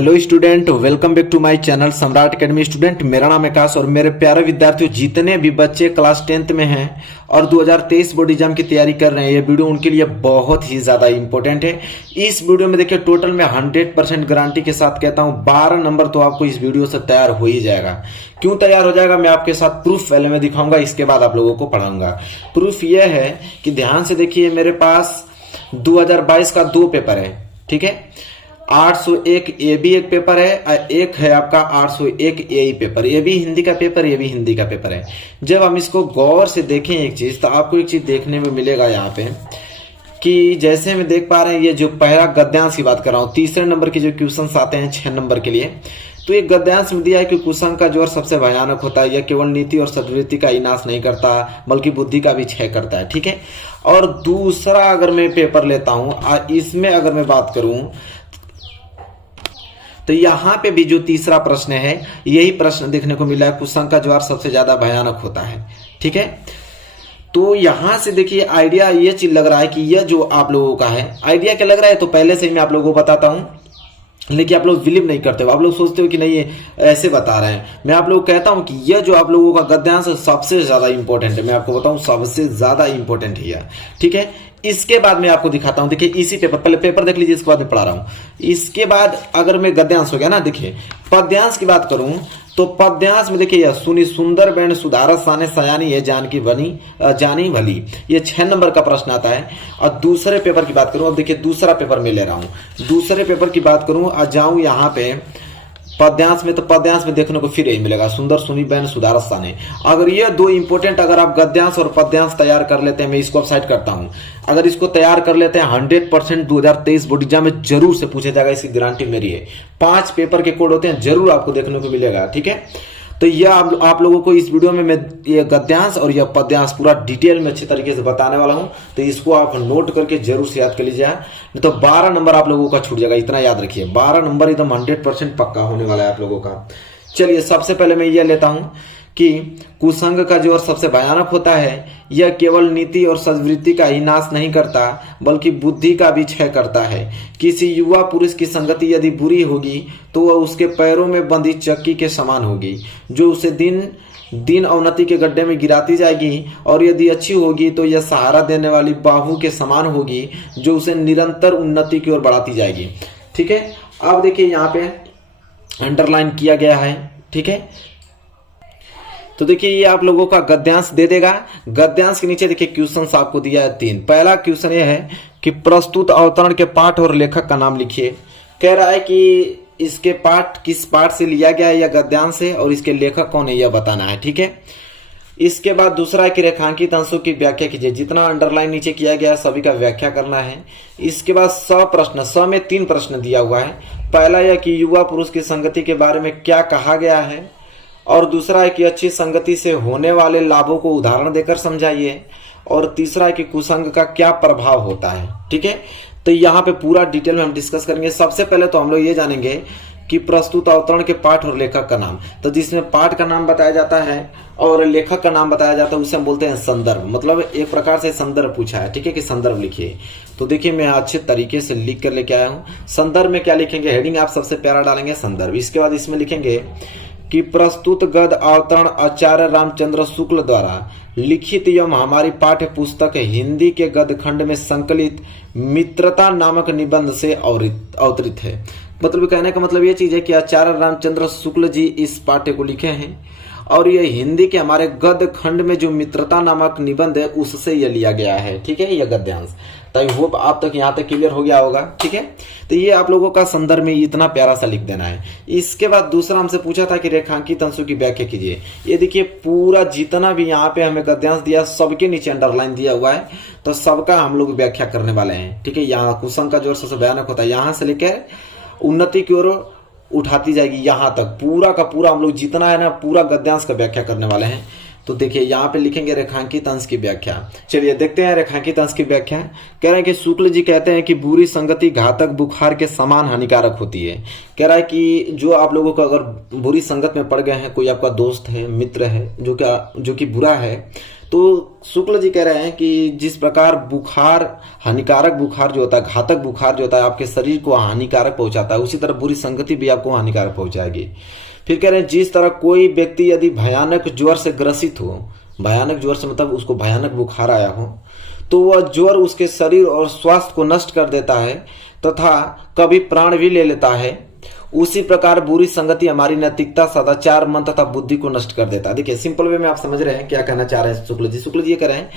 Hello student, welcome back to my channel Samrat academy student. मेरा नाम आकाश और मेरे प्यारे विद्यार्थियों, जितने भी बच्चे क्लास 10th में हैं और 2023 बोर्ड एग्जाम की तैयारी कर रहे हैं, ये वीडियो उनके लिए बहुत ही ज्यादा इंपॉर्टेंट है। इस वीडियो में देखिए, टोटल में 100% गारंटी के साथ कहता हूं 12 नंबर तो आपको इस वीडियो से तैयार हो ही जाएगा। क्यों तैयार हो जाएगा, मैं आपके साथ प्रूफ पहले में दिखाऊंगा, इसके बाद आप लोगों को पढ़ाऊंगा। प्रूफ यह है कि ध्यान से देखिए, मेरे पास 2022 का 2 पेपर है, ठीक है। 801 ए भी एक पेपर है और एक है आपका 801 ए पेपर। ये भी हिंदी का पेपर, ये भी हिंदी का पेपर है। जब हम इसको गौर से देखें एक चीज, तो आपको एक चीज देखने में मिलेगा यहाँ पे कि जैसे हम देख पा रहे हैं, ये जो पहला गद्यांश की बात कर रहा हूँ, तीसरे नंबर के जो क्वेश्चंस आते हैं 6 नंबर के लिए, तो एक गद्यांश में दिया है कि कुसंग का जोर सबसे भयानक होता है, यह केवल नीति और सद्वृत्ति का ही नाश नहीं करता बल्कि बुद्धि का भी क्षय करता है, ठीक है। और दूसरा अगर मैं पेपर लेता हूं, इसमें अगर मैं बात करूं, तो यहां पे भी जो तीसरा प्रश्न है, यही प्रश्न देखने को मिला है, कुसंग का ज्वार सबसे ज्यादा भयानक होता है, ठीक है। तो यहां से देखिए, आइडिया ये चीज लग रहा है कि यह जो आप लोगों का है, आइडिया क्या लग रहा है, तो पहले से ही मैं आप लोगों को बताता हूं, लेकिन आप लोग बिलीव नहीं करते हो। आप लोग सोचते हो कि नहीं, ये ऐसे बता रहे हैं। मैं आप लोगों को कहता हूं कि यह जो आप लोगों का गद्यांश सबसे ज्यादा इंपॉर्टेंट है। मैं आपको बताऊं, सबसे ज्यादा इंपॉर्टेंट है, ठीक है। इसके बाद मैं आपको दिखाता हूं, देखिए इसी पेपर, पहले पेपर देख लीजिए, इसके बाद मैं पढ़ा रहा हूं। इसके बाद अगर मैं गद्यांश हो गया ना, देखिए पद्यांश की बात करूं, तो पद्यांश में देखिए, यह सुनी सुंदर बैंड सुधारस साने सयानी है जानकी बनी जानी भली, ये 6 नंबर का प्रश्न आता है। और दूसरे पेपर की बात करूं, अब देखिए दूसरा पेपर मैं ले रहा हूं, दूसरे पेपर की बात करूं और जाऊं यहां पे पद्यांश में, तो पद्यांश में देखने को फिर यही मिलेगा, सुंदर सुनी बैंड सुधारस साने। अगर ये दो इंपॉर्टेंट, अगर आप गद्यांश और पद्यांश तैयार कर लेते हैं, मैं इसको अपसाइड करता हूं, अगर इसको तैयार कर लेते हैं, 100% 2023 बोर्ड एग्जाम में जरूर से पूछा जाएगा, इसकी गारंटी मेरी है। 5 पेपर के कोड होते हैं, जरूर आपको देखने को मिलेगा, ठीक है। तो यह आप लोगों को इस वीडियो में मैं ये गद्यांश और यह पद्यांश पूरा डिटेल में अच्छे तरीके से बताने वाला हूं, तो इसको आप नोट करके जरूर से याद कर लीजिए, नहीं तो 12 नंबर आप लोगों का छूट जाएगा, इतना याद रखिए। 12 नंबर एकदम 100% पक्का होने वाला है आप लोगों का। चलिए, सबसे पहले मैं यह लेता हूं कि कुसंग का जोर सबसे भयानक होता है, यह केवल नीति और सद्वृत्ति का ही नाश नहीं करता बल्कि बुद्धि का भी क्षय करता है। किसी युवा पुरुष की संगति यदि बुरी होगी तो वह उसके पैरों में बंधी चक्की के समान होगी, जो उसे दिन दिन अवनति के गड्ढे में गिराती जाएगी, और यदि अच्छी होगी तो यह सहारा देने वाली बाहु के समान होगी, जो उसे निरंतर उन्नति की ओर बढ़ाती जाएगी, ठीक है। अब देखिए यहाँ पे अंडरलाइन किया गया है, ठीक है। तो देखिए, ये आप लोगों का गद्यांश दे देगा। गद्यांश के नीचे देखिए क्वेश्चन आपको दिया है 3। पहला क्वेश्चन ये है कि प्रस्तुत अवतरण के पाठ और लेखक का नाम लिखिए। कह रहा है कि इसके पाठ किस पाठ से लिया गया है, या गद्यांश है, और इसके लेखक कौन है, यह बताना है, ठीक है। इसके बाद दूसरा है कि रेखांकित अंशों की व्याख्या कीजिए। जितना अंडरलाइन नीचे किया गया है सभी का व्याख्या करना है। इसके बाद स में 3 प्रश्न दिया हुआ है। पहला यह कि युवा पुरुष की संगति के बारे में क्या कहा गया है, और दूसरा है कि अच्छी संगति से होने वाले लाभों को उदाहरण देकर समझाइए, और तीसरा है कि कुसंग का क्या प्रभाव होता है, ठीक है। तो यहाँ पे पूरा डिटेल में हम डिस्कस करेंगे। सबसे पहले तो हम लोग ये जानेंगे कि प्रस्तुत अवतरण के पाठ और लेखक का नाम। तो जिसमें पाठ का नाम बताया जाता है और लेखक का नाम बताया जाता है, उसे हम बोलते हैं संदर्भ। मतलब एक प्रकार से संदर्भ पूछा है, ठीक है, कि संदर्भ लिखिए। तो देखिए, मैं अच्छे तरीके से लिख कर लेके आया हूँ। संदर्भ में क्या लिखेंगे, हेडिंग आप सबसे प्यारा डालेंगे संदर्भ। इसके बाद इसमें लिखेंगे कि प्रस्तुत गद अवतरण आचार्य रामचंद्र शुक्ल द्वारा लिखित एवं हमारी पाठ्य पुस्तक हिंदी के गद खंड में संकलित मित्रता नामक निबंध से अवतरित है। मतलब कहने का मतलब ये चीज है कि आचार्य रामचंद्र शुक्ल जी इस पाठ्य को लिखे हैं, और ये हिंदी के हमारे गद खंड में जो मित्रता नामक निबंध है उससे यह लिया गया है, ठीक है, यह गद्यांश। तो आई होप आप तक यहाँ तक क्लियर हो गया होगा, ठीक है। तो ये आप लोगों का संदर्भ में इतना प्यारा सा लिख देना है। इसके बाद दूसरा हमसे पूछा था कि रेखांकित अंशों की व्याख्या कीजिए। ये देखिए, पूरा जितना भी यहाँ पे हमें गद्यांश दिया, सबके नीचे अंडरलाइन दिया हुआ है, तो सबका हम लोग व्याख्या करने वाले हैं, ठीक है। यहाँ कुसंग का जोर सबसे भयानक होता है, यहाँ से लेकर उन्नति की ओर उठाती जाएगी, यहाँ तक पूरा का पूरा हम लोग जितना है ना, पूरा गद्यांश का व्याख्या करने वाले हैं। तो देखिए, यहाँ पे लिखेंगे रेखांकित अंश की व्याख्या। चलिए देखते हैं रेखांकित अंश की व्याख्या। कह रहे हैं कि शुक्ल जी कहते हैं कि बुरी संगति घातक बुखार के समान हानिकारक होती है। कह रहा है कि जो आप लोगों को अगर बुरी संगत में पड़ गए हैं, कोई आपका दोस्त है, मित्र है, जो कि बुरा है, तो शुक्ल जी कह रहे हैं कि जिस प्रकार बुखार, हानिकारक बुखार जो होता है, घातक बुखार जो होता है आपके शरीर को हानिकारक पहुंचाता है, उसी तरह बुरी संगति भी आपको हानिकारक पहुंचाएगी। फिर कह रहे हैं जिस तरह कोई व्यक्ति यदि भयानक ज्वर से ग्रसित हो, भयानक ज्वर से मतलब उसको भयानक बुखार आया हो, तो वह ज्वर उसके शरीर और स्वास्थ्य को नष्ट कर देता है तथा कभी प्राण भी ले लेता है, उसी प्रकार बुरी संगति हमारी नैतिकता, सदाचार, मन तथा बुद्धि को नष्ट कर देता है। देखिए सिंपल वे में आप समझ रहे हैं क्या कहना चाह रहे हैं शुक्ल जी। शुक्ल जी ये कह रहे हैं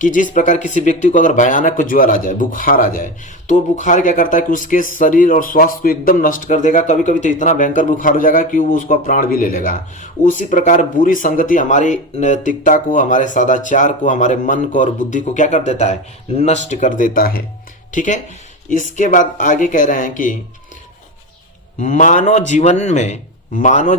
कि जिस प्रकार किसी व्यक्ति को अगर भयानक ज्वर आ जाए, बुखार आ जाए, तो बुखार क्या करता है कि उसके शरीर और स्वास्थ्य को एकदम नष्ट कर देगा। कभी कभी तो इतना भयंकर बुखार हो जाएगा कि वो उसका प्राण भी ले लेगा। उसी प्रकार बुरी संगति हमारी नैतिकता को, हमारे सदाचार को, हमारे मन को और बुद्धि को क्या कर देता है, नष्ट कर देता है। ठीक है, इसके बाद आगे कह रहे हैं कि मानव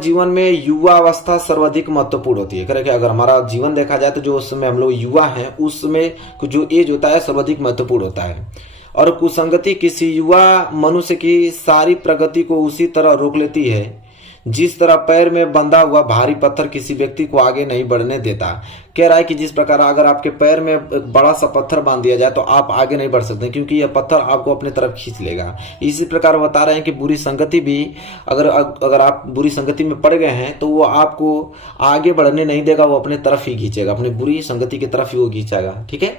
जीवन में युवा अवस्था सर्वाधिक महत्वपूर्ण होती है। कह रहे कि अगर हमारा जीवन देखा जाए तो जो उस समय हम लोग युवा हैं, उसमें जो एज होता है सर्वाधिक महत्वपूर्ण होता है। और कुसंगति किसी युवा मनुष्य की सारी प्रगति को उसी तरह रोक लेती है जिस तरह पैर में बंधा हुआ भारी पत्थर किसी व्यक्ति को आगे नहीं बढ़ने देता। कह रहा है कि जिस प्रकार अगर आपके पैर में एक बड़ा सा पत्थर बांध दिया जाए तो आप आगे नहीं बढ़ सकते, क्योंकि यह पत्थर आपको अपनी तरफ खींच लेगा। इसी प्रकार बता रहे हैं कि बुरी संगति भी, अगर आप बुरी संगति में पड़ गए हैं तो वो आपको आगे बढ़ने नहीं देगा, वो अपने तरफ ही खींचेगा, अपनी बुरी संगति की तरफ ही वो खींचेगा। ठीक है,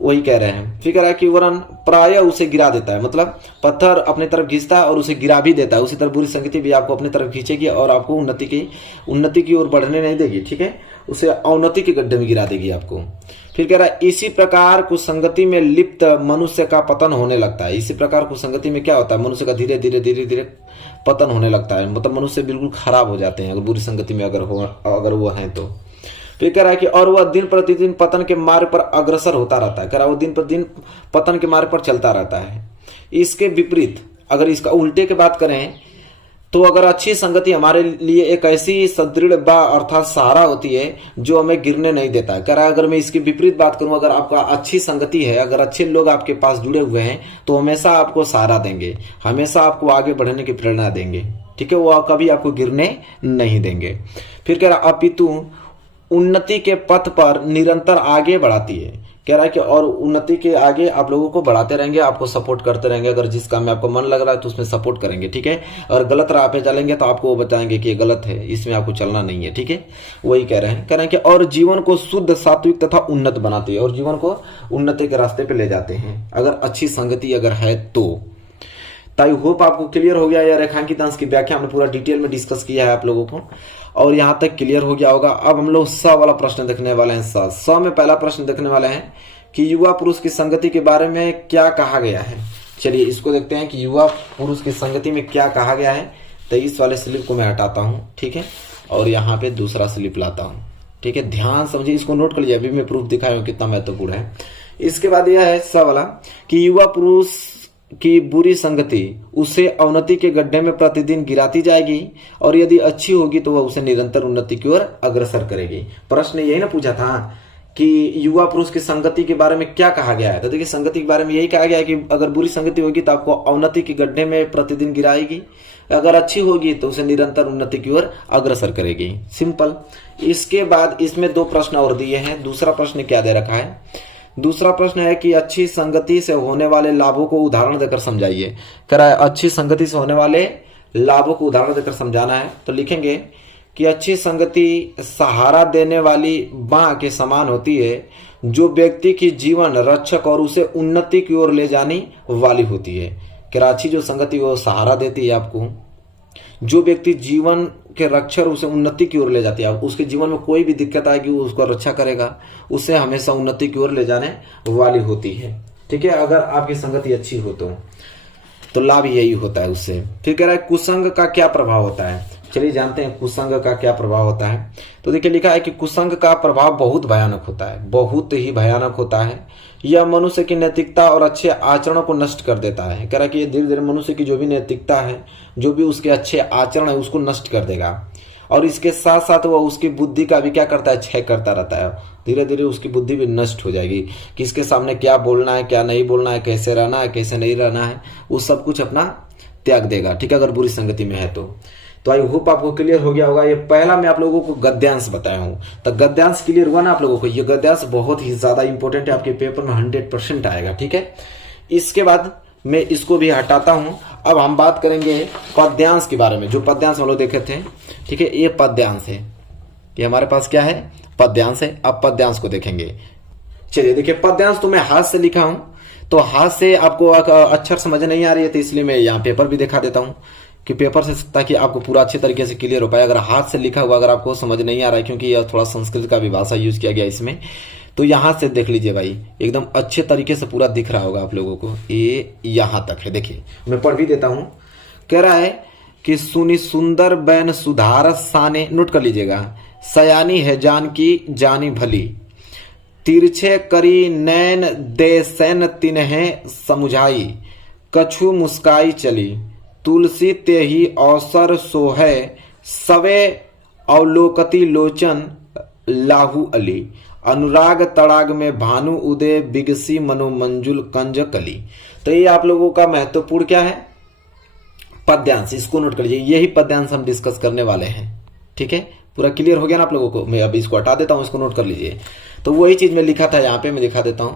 वही कह रहे हैं। फिर कह रहा है कि वरन प्राय उसे गिरा देता है, मतलब पत्थर अपनी तरफ खींचता है और उसे गिरा भी देता है। उसी तरह बुरी संगति भी आपको अपनी तरफ खींचेगी और आपको उन्नति की ओर बढ़ने नहीं देगी। ठीक है, उसे अवनति के गड्ढे में गिरा देगी आपको। फिर कह रहा है इसी प्रकार कुसंगति में लिप्त मनुष्य का पतन होने लगता है। इसी प्रकार कुसंगति में क्या होता है, मनुष्य का धीरे धीरे पतन होने लगता है, मतलब मनुष्य बिल्कुल खराब हो जाते हैं अगर बुरी संगति में अगर वो है तो। फिर कह रहा है कि और वह दिन प्रतिदिन पतन के मार्ग पर अग्रसर होता रहता है। कह रहा है वो दिन प्रतिदिन पतन के मार्ग पर चलता रहता है। इसके विपरीत अगर इसका उल्टे की बात करें तो अगर अच्छी संगति हमारे लिए एक ऐसी सुदृढ़ अर्थात सहारा होती है जो हमें गिरने नहीं देता है। कह रहा है अगर मैं इसकी विपरीत बात करूं, अगर आपका अच्छी संगति है, अगर अच्छे लोग आपके पास जुड़े हुए हैं तो हमेशा आपको सहारा देंगे, हमेशा आपको आगे बढ़ने की प्रेरणा देंगे। ठीक है, वो कभी आपको गिरने नहीं देंगे। फिर कह रहा अपितु उन्नति के पथ पर निरंतर आगे बढ़ाती है। कह रहा है कि और उन्नति के आगे आप लोगों को बढ़ाते रहेंगे, आपको सपोर्ट करते रहेंगे। अगर जिस काम में आपको मन लग रहा है तो उसमें सपोर्ट करेंगे। ठीक है, और गलत राह पे चलेंगे तो आपको वो बताएंगे कि ये गलत है, इसमें आपको चलना नहीं है। ठीक है, वही कह रहे हैं कि और जीवन को शुद्ध, सात्विक तथा उन्नत बनाती है और जीवन को उन्नति के रास्ते पे ले जाते हैं अगर अच्छी संगति अगर है तो। आई होप आपको क्लियर हो गया। या रेखांकित अंश की व्याख्या हमने पूरा डिटेल में डिस्कस किया है आप लोगों को और यहां तक क्लियर हो गया होगा। अब हम लोग स वाला प्रश्न देखने वाले हैं। स में पहला प्रश्न देखने वाले हैं कि युवा पुरुष की संगति के बारे में क्या कहा गया है। चलिए इसको देखते हैं कि युवा पुरुष की संगति में क्या कहा गया है। 23 वाले स्लिप को मैं हटाता हूं, ठीक है, और यहाँ पे दूसरा स्लिप लाता हूं। ठीक है, ध्यान समझिए, इसको नोट कर लीजिए, अभी मैं प्रूफ दिखाया हूं कितना महत्वपूर्ण है। इसके बाद यह है स वाला कि युवा पुरुष की बुरी संगति उसे अवनति के गड्ढे में प्रतिदिन गिराती जाएगी और यदि अच्छी होगी तो वह उसे निरंतर उन्नति की ओर अग्रसर करेगी। प्रश्न यही ना पूछा था कि युवा पुरुष की संगति के बारे में क्या कहा गया है, तो देखिए संगति के बारे में यही कहा गया है कि अगर बुरी संगति होगी तो आपको अवनति के गड्ढे में प्रतिदिन गिराएगी, अगर अच्छी होगी तो उसे निरंतर उन्नति की ओर अग्रसर करेगी। सिंपल। इसके बाद इसमें 2 प्रश्न और दिए हैं। दूसरा प्रश्न क्या दे रखा है, दूसरा प्रश्न है कि अच्छी संगति से होने वाले लाभों को उदाहरण देकर समझाइए। कह रहा है अच्छी संगति से होने वाले लाभों को उदाहरण देकर समझाना है। तो लिखेंगे कि अच्छी संगति सहारा देने वाली बांह के समान होती है जो व्यक्ति की जीवन रक्षक और उसे उन्नति की ओर ले जाने वाली होती है। कह रहा अच्छी जो संगति वो सहारा देती है आपको, जो व्यक्ति जीवन के रक्षक उसे उन्नति की ओर ले जाती है। उसके जीवन में कोई भी दिक्कत आएगी वो उसको रक्षा करेगा, उसे हमेशा उन्नति की ओर ले जाने वाली होती है। ठीक है, अगर आपकी संगति अच्छी हो तो लाभ यही होता है उससे। फिर कह रहा है कुसंग का क्या प्रभाव होता है। चलिए जानते हैं कुसंग का क्या प्रभाव होता है। तो देखिए लिखा है कि कुसंग का प्रभाव बहुत भयानक होता है, बहुत ही भयानक होता है। यह मनुष्य की नैतिकता और अच्छे आचरणों को नष्ट कर देता है। कह रहा है कि धीरे धीरे मनुष्य की जो भी नैतिकता है, जो भी उसके अच्छे आचरण है, उसको नष्ट कर देगा और इसके साथ साथ वह उसकी बुद्धि का भी क्या करता है, क्षय करता रहता है। धीरे धीरे उसकी बुद्धि भी नष्ट हो जाएगी, किसके सामने क्या बोलना है, क्या नहीं बोलना है, कैसे रहना है, कैसे नहीं रहना है, वो सब कुछ अपना त्याग देगा। ठीक है, अगर बुरी संगति में है तो तो आई होप आपको क्लियर हो गया होगा। ये पहला मैं आप लोगों को गद्यांश बताया हूँ, तो गद्यांश क्लियर हुआ ना आप लोगों को। ये गद्यांश बहुत ही ज्यादा इंपॉर्टेंट है, आपके पेपर में 100% आएगा, ठीक है। इसके बाद मैं इसको भी हटाता हूँ। अब हम बात करेंगे पद्यांश के बारे में, जो पद्यांश हम लोग देखे थे, ठीक है। ये पद्यांश है, ये हमारे पास क्या है, पद्यांश है। अब पद्यांश को देखेंगे। चलिए देखिए, पद्यांश तो मैं हाथ से लिखा हूं, तो हाथ से आपको अक्षर समझ नहीं आ रही है, तो इसलिए मैं यहाँ पेपर भी दिखा देता हूँ कि पेपर से, ताकि आपको पूरा अच्छे तरीके से क्लियर हो पाए। अगर हाथ से लिखा हुआ अगर आपको समझ नहीं आ रहा है, क्योंकि यह थोड़ा संस्कृत का भी भाषा यूज किया गया इसमें, तो यहां से देख लीजिए भाई, एकदम अच्छे तरीके से पूरा दिख रहा होगा आप लोगों को। ये यहां तक है, देखिए मैं पढ़ भी देता हूं। कह रहा है कि सुनी सुंदर बैन सुधार साने, नोट कर लीजिएगा, सयानी है जानकी जानी भली, तिरछे करी नैन दे सैन तिन्हे समुझाई, कछु मुस्काई चली, तुलसी ते ही अवसर सोहै, सवे अवलोकती लोचन लाहू अली, अनुराग तड़ाग में भानु उदय बिगसी मनोमंजुल कंज कली। तो ये आप लोगों का महत्वपूर्ण क्या है, पद्यांश, इसको नोट कर लीजिए। यही पद्यांश हम डिस्कस करने वाले हैं, ठीक है। पूरा क्लियर हो गया ना आप लोगों को। मैं अभी इसको हटा देता हूं, इसको नोट कर लीजिए। तो वही चीज मैं लिखा था यहाँ पे, मैं दिखा देता हूं।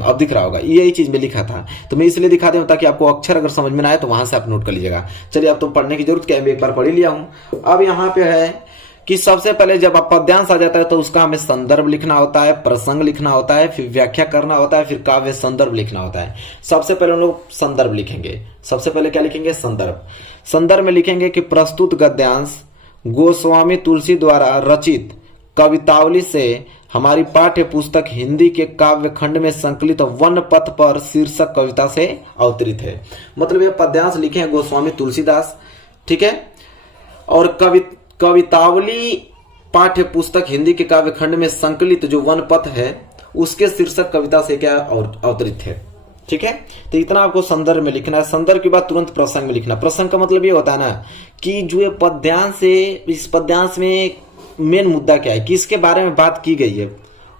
अब दिख रहा होगा, यही चीज में लिखा था, तो मैं इसलिए दिखा दूं ताकि आपको अक्षर अगर समझ में ना आए तो वहां से आप नोट कर लीजिएगा। चलिए, अब तो पढ़ने की जरूरत क्या है, मैं एक बार पढ़ ही लिया हूं। अब यहाँ पे है कि सबसे पहले जब आप पद्यांश आ जाता है तो उसका हमें संदर्भ लिखना होता है, प्रसंग लिखना होता है, फिर व्याख्या करना होता है, फिर काव्य संदर्भ लिखना होता है। सबसे पहले हम लोग संदर्भ लिखेंगे। सबसे पहले क्या लिखेंगे, संदर्भ। संदर्भ में लिखेंगे कि प्रस्तुत गद्यांश गोस्वामी तुलसी द्वारा रचित कवितावली से हमारी पाठ्य पुस्तक हिंदी के काव्य खंड में संकलित वन पथ पर शीर्षक कविता से अवतरित है। मतलब ये पद्यांश लिखे हैं गोस्वामी तुलसीदास, ठीक है। और कवितावली पाठ्य पुस्तक हिंदी के काव्य खंड में संकलित जो वन पथ है उसके शीर्षक कविता से क्या अवतरित है, ठीक है। तो इतना आपको संदर्भ में लिखना है। संदर्भ के बाद तुरंत प्रसंग में लिखना। प्रसंग का मतलब ये होता है ना कि जो ये पद्यांश है, इस पद्यांश में मेन मुद्दा क्या है, किसके बारे में बात की गई है,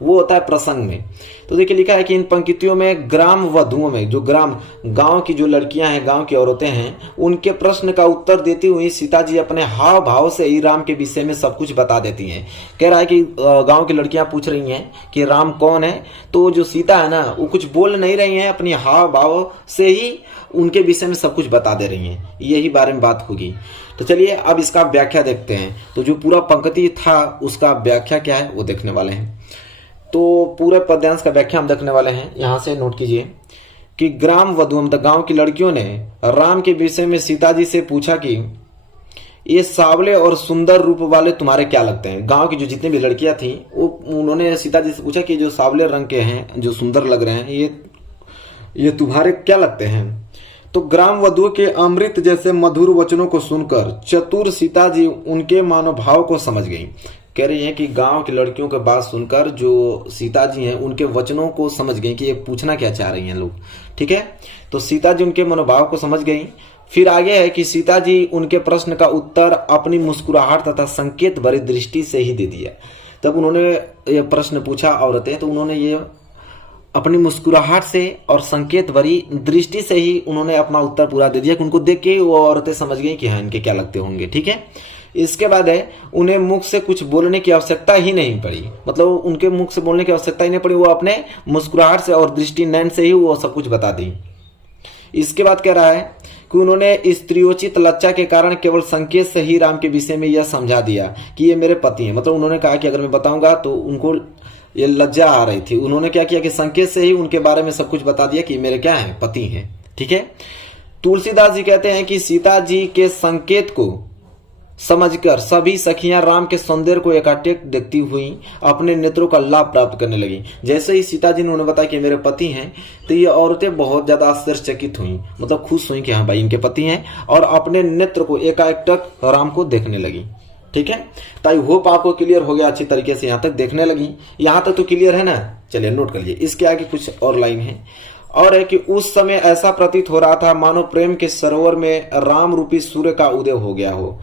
वो होता है प्रसंग में। तो देखिए लिखा है कि इन पंक्तियों में ग्राम वधुओं में, जो गांव की जो लड़कियां हैं, गांव की औरतें हैं, उनके प्रश्न का उत्तर देती हुई सीता जी अपने हाव भाव से ही राम के विषय में सब कुछ बता देती हैं। कह रहा है कि गांव की लड़कियां पूछ रही हैं कि राम कौन है, तो जो सीता है ना वो कुछ बोल नहीं रही हैं, अपनी हाव भाव से ही उनके विषय में सब कुछ बता दे रही हैं। यही बारे में बात होगी। तो चलिए अब इसका व्याख्या देखते हैं। तो जो पूरा पंक्ति था उसका व्याख्या क्या है वो देखने वाले हैं। तो पूरे पद्यांश का व्याख्या हम देखने वाले हैं। यहां से नोट कीजिए कि ग्राम वधु, मतलब गांव की लड़कियों ने राम के विषय में सीता जी से पूछा कि ये सावले और सुंदर रूप वाले तुम्हारे क्या लगते हैं। गांव की जो जितनी भी लड़कियां थी वो उन्होंने सीता जी से पूछा कि जो सावले रंग के हैं, जो सुंदर लग रहे हैं, ये तुम्हारे क्या लगते हैं। तो ग्राम वधु के अमृत जैसे मधुर वचनों को सुनकर चतुर सीता जी उनके मनोभाव को समझ गई। कह रही हैं कि गांव की लड़कियों के बात सुनकर जो सीता जी हैं उनके वचनों को समझ गई कि ये पूछना क्या चाह रही हैं लोग, ठीक है। तो सीता जी उनके मनोभाव को समझ गई। फिर आगे है कि सीता जी उनके प्रश्न का उत्तर अपनी मुस्कुराहट तथा संकेत भरी दृष्टि से ही दे दिया। तब उन्होंने ये प्रश्न पूछा औरतें, तो उन्होंने ये अपनी मुस्कुराहट से और संकेत भरी दृष्टि से ही उन्होंने अपना उत्तर पूरा दे दिया कि उनको देख के वो औरतें समझ गई कि हाँ इनके क्या लगते होंगे, ठीक है। इसके बाद है उन्हें मुख से कुछ बोलने की आवश्यकता ही नहीं पड़ी, मतलब उनके मुख से बोलने की आवश्यकता ही नहीं पड़ी, वो अपने मुस्कुराहट से और दृष्टि नयन से ही वो सब कुछ बता दी। इसके बाद कह रहा है कि उन्होंने स्त्रियोचित लज्जा के कारण केवल संकेत से ही राम के विषय में यह समझा दिया कि ये मेरे पति हैं। मतलब उन्होंने कहा कि अगर मैं बताऊंगा तो उनको ये लज्जा आ रही थी। उन्होंने क्या किया कि संकेत से ही उनके बारे में सब कुछ बता दिया कि मेरे क्या है, पति हैं, ठीक है। तुलसीदास जी कहते हैं कि सीता जी के संकेत को समझकर सभी सखियां राम के सौंदर्य को एकाएक देखती हुई अपने नेत्रों का लाभ प्राप्त करने लगी। जैसे ही सीता जी ने उन्हें बताया कि मेरे पति हैं, तो ये औरतें बहुत ज्यादा आश्चर्यचकित हुई, मतलब खुश हुई कि हाँ भाई इनके पति हैं, और अपने नेत्र को एकाएक राम को देखने लगी, ठीक है। तो आई होप आपको क्लियर हो गया अच्छी तरीके से, यहां तक देखने लगी। यहां तक तो क्लियर है ना। चलिए नोट कर लीजिए। इसके आगे कुछ और लाइन है, और है कि उस समय ऐसा प्रतीत हो रहा था मानो प्रेम के सरोवर में राम रूपी सूर्य का उदय हो गया हो।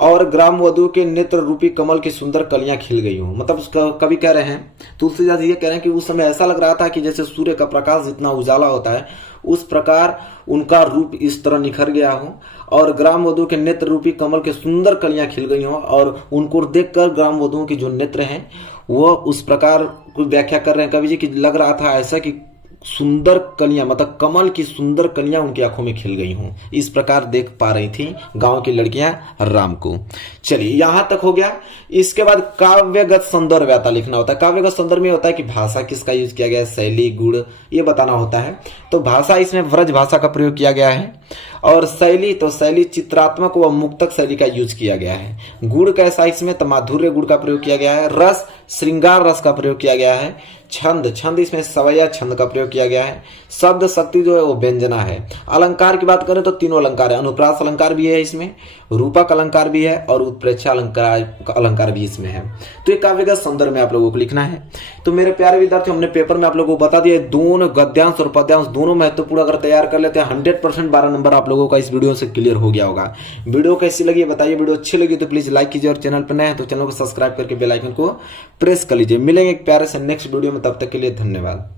और ग्राम वधु के नेत्र रूपी कमल की सुंदर कलियां खिल गई हो। मतलब उसका कवि कह रहे हैं, तुलसीदास ये कह रहे हैं कि उस समय ऐसा लग रहा था कि जैसे सूर्य का प्रकाश जितना उजाला होता है उस प्रकार उनका रूप इस तरह निखर गया हो, और ग्राम वधु के नेत्र रूपी कमल के सुंदर कलियां खिल गई हो, और उनको देखकर ग्राम वधुओं की जो नेत्र हैं वो उस प्रकार को व्याख्या कर रहे हैं कवि जी कि लग रहा था ऐसा कि सुंदर कलियां, मतलब कमल की सुंदर कलियां उनकी आंखों में खिल गई हों। इस प्रकार देख पा रही थी गांव की लड़कियां राम को। चलिए यहां तक हो गया। इसके बाद काव्यगत सौंदर्यता लिखना होता है। काव्यगत सौंदर्य में होता है कि भाषा किसका यूज किया गया है, शैली, गुण, ये बताना होता है। तो भाषा इसमें ब्रज भाषा का प्रयोग किया गया है, और शैली तो शैली चित्रात्मक व मुक्तक शैली का यूज किया गया है। गुण कैसा इसमें, तो माधुर्य गुण का प्रयोग किया गया है। रस श्रृंगार रस का प्रयोग किया गया है। छंद छंद इसमें सवैया छंद का प्रयोग किया गया है। शब्द शक्ति जो है वो व्यंजना है। अलंकार की बात करें तो तीनों अलंकार है, अनुप्रास अलंकार भी है इसमें, रूपक अलंकार भी है, और उत्प्रेक्षा अलंकार भी इसमें है। तो ये काव्यगत सौंदर्य में आप लोगों को लिखना है। तो मेरे प्यारे विद्यार्थी, हमने पेपर में आप लोगों को बता दिया दोनों गद्यांश और पद्यांश दोनों महत्वपूर्ण अगर तैयार कर लेते हैं 100% 12 नंबर आप लोगों का इस वीडियो से क्लियर हो गया होगा। वीडियो कैसी लगी बताइए। वीडियो अच्छी लगी तो प्लीज लाइक कीजिए, और चैनल पर नए हैं तो चैनल को सब्सक्राइब करके बेल आइकन को प्रेस कर लीजिए। मिलेंगे एक प्यारे से नेक्स्ट वीडियो में, तब तक के लिए धन्यवाद।